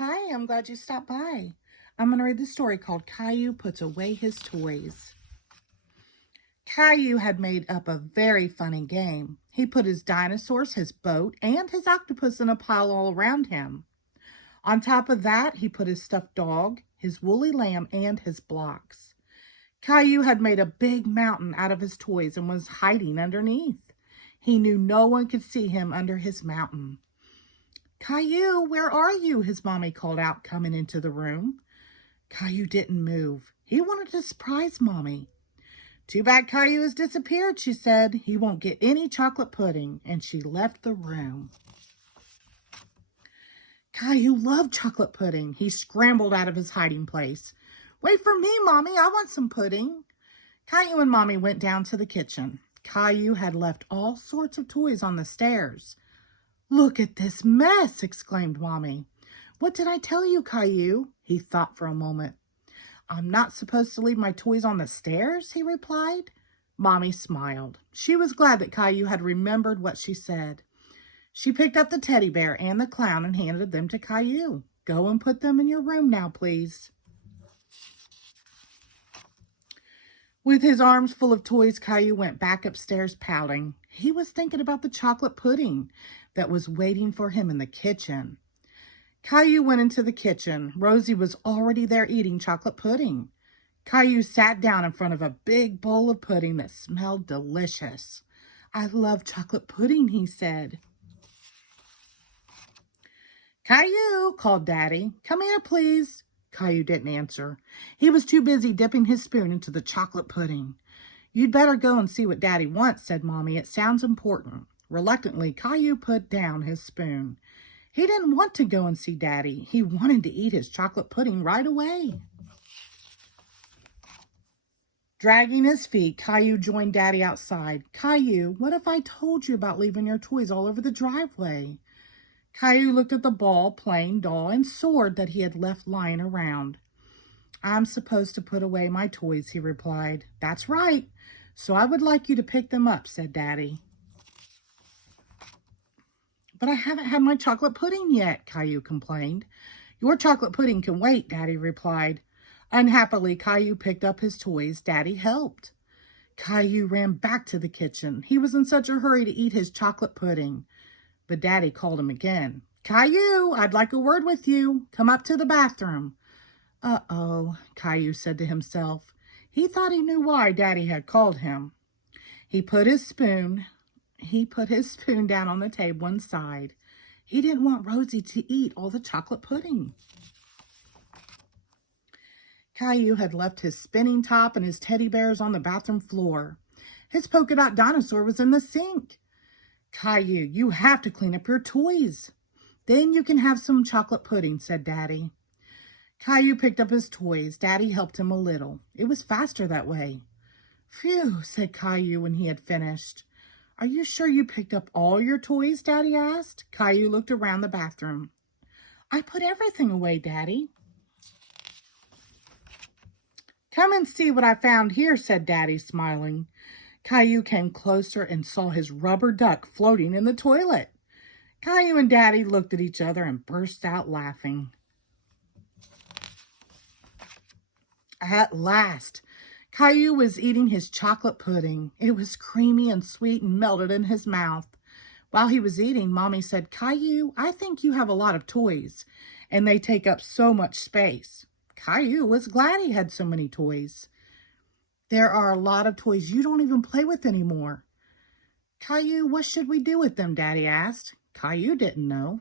Hi, I'm glad you stopped by. I'm going to read the story called Caillou Puts Away His Toys. Caillou had made up a very funny game. He put his dinosaurs, his boat, and his octopus in a pile all around him. On top of that, he put his stuffed dog, his woolly lamb, and his blocks. Caillou had made a big mountain out of his toys and was hiding underneath. He knew no one could see him under his mountain. Caillou, where are you? His mommy called out, coming into the room. Caillou didn't move. He wanted to surprise Mommy. Too bad Caillou has disappeared, she said. He won't get any chocolate pudding, and she left the room. Caillou loved chocolate pudding. He scrambled out of his hiding place. Wait for me, Mommy. I want some pudding. Caillou and Mommy went down to the kitchen. Caillou had left all sorts of toys on the stairs. Look at this mess, exclaimed Mommy. What did I tell you, Caillou? He thought for a moment. I'm not supposed to leave my toys on the stairs, he replied. Mommy smiled. She was glad that Caillou had remembered what she said. She picked up the teddy bear and the clown and handed them to Caillou. Go and put them in your room now, please. With his arms full of toys, Caillou went back upstairs pouting. He was thinking about the chocolate pudding that was waiting for him in the kitchen. Caillou went into the kitchen. Rosie was already there eating chocolate pudding. Caillou sat down in front of a big bowl of pudding that smelled delicious. I love chocolate pudding, he said. Caillou, called Daddy. Come here, please. Caillou didn't answer. He was too busy dipping his spoon into the chocolate pudding. You'd better go and see what Daddy wants, said Mommy. It sounds important. Reluctantly, Caillou put down his spoon. He didn't want to go and see Daddy. He wanted to eat his chocolate pudding right away. Dragging his feet, Caillou joined Daddy outside. Caillou, what if I told you about leaving your toys all over the driveway? Caillou looked at the ball, plane, doll, and sword that he had left lying around. I'm supposed to put away my toys, he replied. That's right. So I would like you to pick them up, said Daddy. But I haven't had my chocolate pudding yet, Caillou complained. Your chocolate pudding can wait, Daddy replied. Unhappily, Caillou picked up his toys. Daddy helped. Caillou ran back to the kitchen. He was in such a hurry to eat his chocolate pudding. But Daddy called him again. Caillou, I'd like a word with you. Come up to the bathroom. Uh-oh, Caillou said to himself. He thought he knew why Daddy had called him. He put his spoon down on the table one side. He didn't want Rosie to eat all the chocolate pudding. Caillou had left his spinning top and his teddy bears on the bathroom floor. His polka dot dinosaur was in the sink. Caillou, you have to clean up your toys. Then you can have some chocolate pudding, said Daddy. Caillou picked up his toys. Daddy helped him a little. It was faster that way. Phew, said Caillou when he had finished. Are you sure you picked up all your toys, Daddy asked. Caillou looked around the bathroom. I put everything away, Daddy. Come and see what I found here, said Daddy, smiling. Caillou came closer and saw his rubber duck floating in the toilet. Caillou and Daddy looked at each other and burst out laughing. At last, Caillou was eating his chocolate pudding. It was creamy and sweet and melted in his mouth. While he was eating, Mommy said, Caillou, I think you have a lot of toys, and they take up so much space. Caillou was glad he had so many toys. There are a lot of toys you don't even play with anymore. Caillou, what should we do with them, Daddy asked. Caillou didn't know.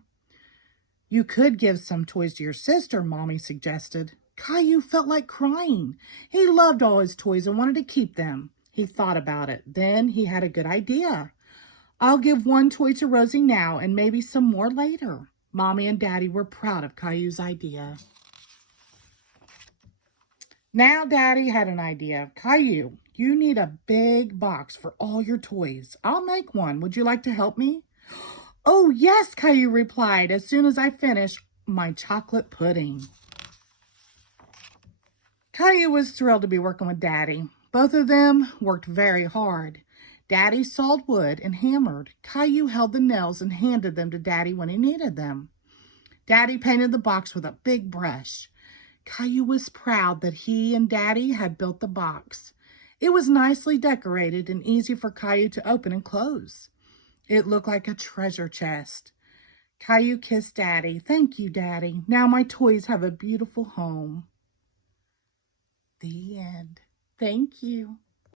You could give some toys to your sister, Mommy suggested. Caillou felt like crying. He loved all his toys and wanted to keep them. He thought about it. Then he had a good idea. I'll give one toy to Rosie now and maybe some more later. Mommy and Daddy were proud of Caillou's idea. Now Daddy had an idea. Caillou, you need a big box for all your toys. I'll make one. Would you like to help me? Oh, yes, Caillou replied, as soon as I finish my chocolate pudding. Caillou was thrilled to be working with Daddy. Both of them worked very hard. Daddy sawed wood and hammered. Caillou held the nails and handed them to Daddy when he needed them. Daddy painted the box with a big brush. Caillou was proud that he and Daddy had built the box. It was nicely decorated and easy for Caillou to open and close. It looked like a treasure chest. Caillou kissed Daddy. Thank you, Daddy. Now my toys have a beautiful home. The end. Thank you.